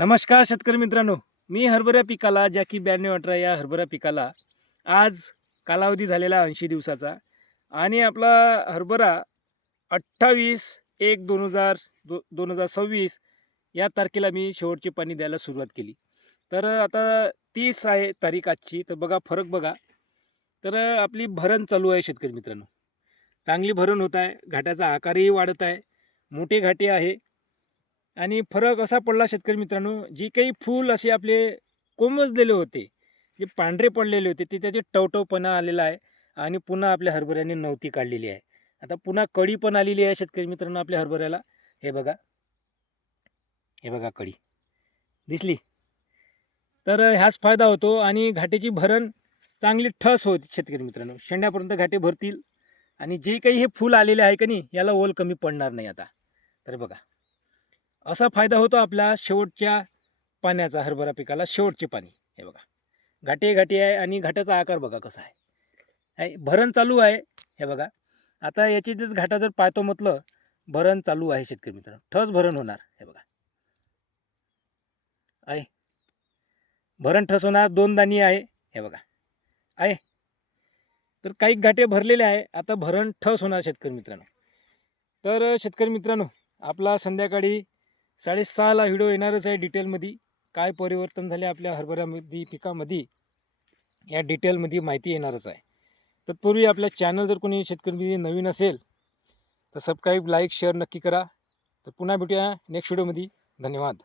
नमस्कार शेतकरी मित्रांनो, मी हरभरा पिकाला जॅकी 9218 या हरभरा पिकाला आज कालावधी झालेला 80 दिवसाचा आणि आपला हरभरा 28/1/2026 या तारखेला मी शेवटचे पाणी द्यायला सुरुवात केली. तर आता 30 आहे तारीख आजची. तर बघा फरक बघा. तर आपली भरण चालू आहे शेतकरी मित्रांनो. चांगली भरण होत आहे, घाटाचा आकारही वाढत आहे, मोठे घाटे आहे. आणि फरक असा पडला शेतकरी मित्रांनो, जी काही फूल असे आपले कोमेजलेले होते, जे पांढरे पडलेले होते, ते त्याचे टवटवपणा आलेला आहे आणि पुन्हा आपल्या हरभऱ्याने नवती काढलेली आहे. आता पुन्हा कळी पण आलेली आहे शेतकरी मित्रांनो आपल्या हरभऱ्याला. हे बघा, हे बघा कळी दिसली. तर ह्याच फायदा होतो आणि घाटेची भरण चांगली ठस होती शेतकरी मित्रांनो. शेंड्यापर्यंत घाटे भरतील आणि जे काही हे फूल आलेले आहे का नाही, याला ओल कमी पडणार नाही आता. तर बघा, असा फायदा होतो आपला शेवटच्या पाण्याचा. हरभरा पिकाला शेवटचे पाणी हे बघा, घाटे घाटे आहे आणि घाटाचा आकार बघा कसा आहे. भरण चालू आहे. हे बघा, आता याची जर घाटा जर पाहतो म्हटलं, भरण चालू आहे शेतकरी मित्रांनो. ठस भरण होणार. हे बघा आहे, भरण ठस होणार. 2 दाणी आहे. हे बघा आहे. तर काही घाटे भरलेले आहे. आता भरण ठस होणार शेतकरी मित्रांनो. तर शेतकरी मित्रांनो, आपला संध्याकाळी 6:30ला व्हिडिओ येणारच आहे डिटेलमध्ये. काय परिवर्तन झाले आपल्या हरभऱ्यामध्ये पिकामध्ये, या डिटेलमध्ये माहिती येणारच आहे. तत्पूर्वी आपल्या चॅनल जर कोणी शेतकरी नवीन असेल तर सबस्क्राईब, लाईक, शेअर नक्की करा. तर पुन्हा भेटूया नेक्स्ट व्हिडिओमध्ये. धन्यवाद.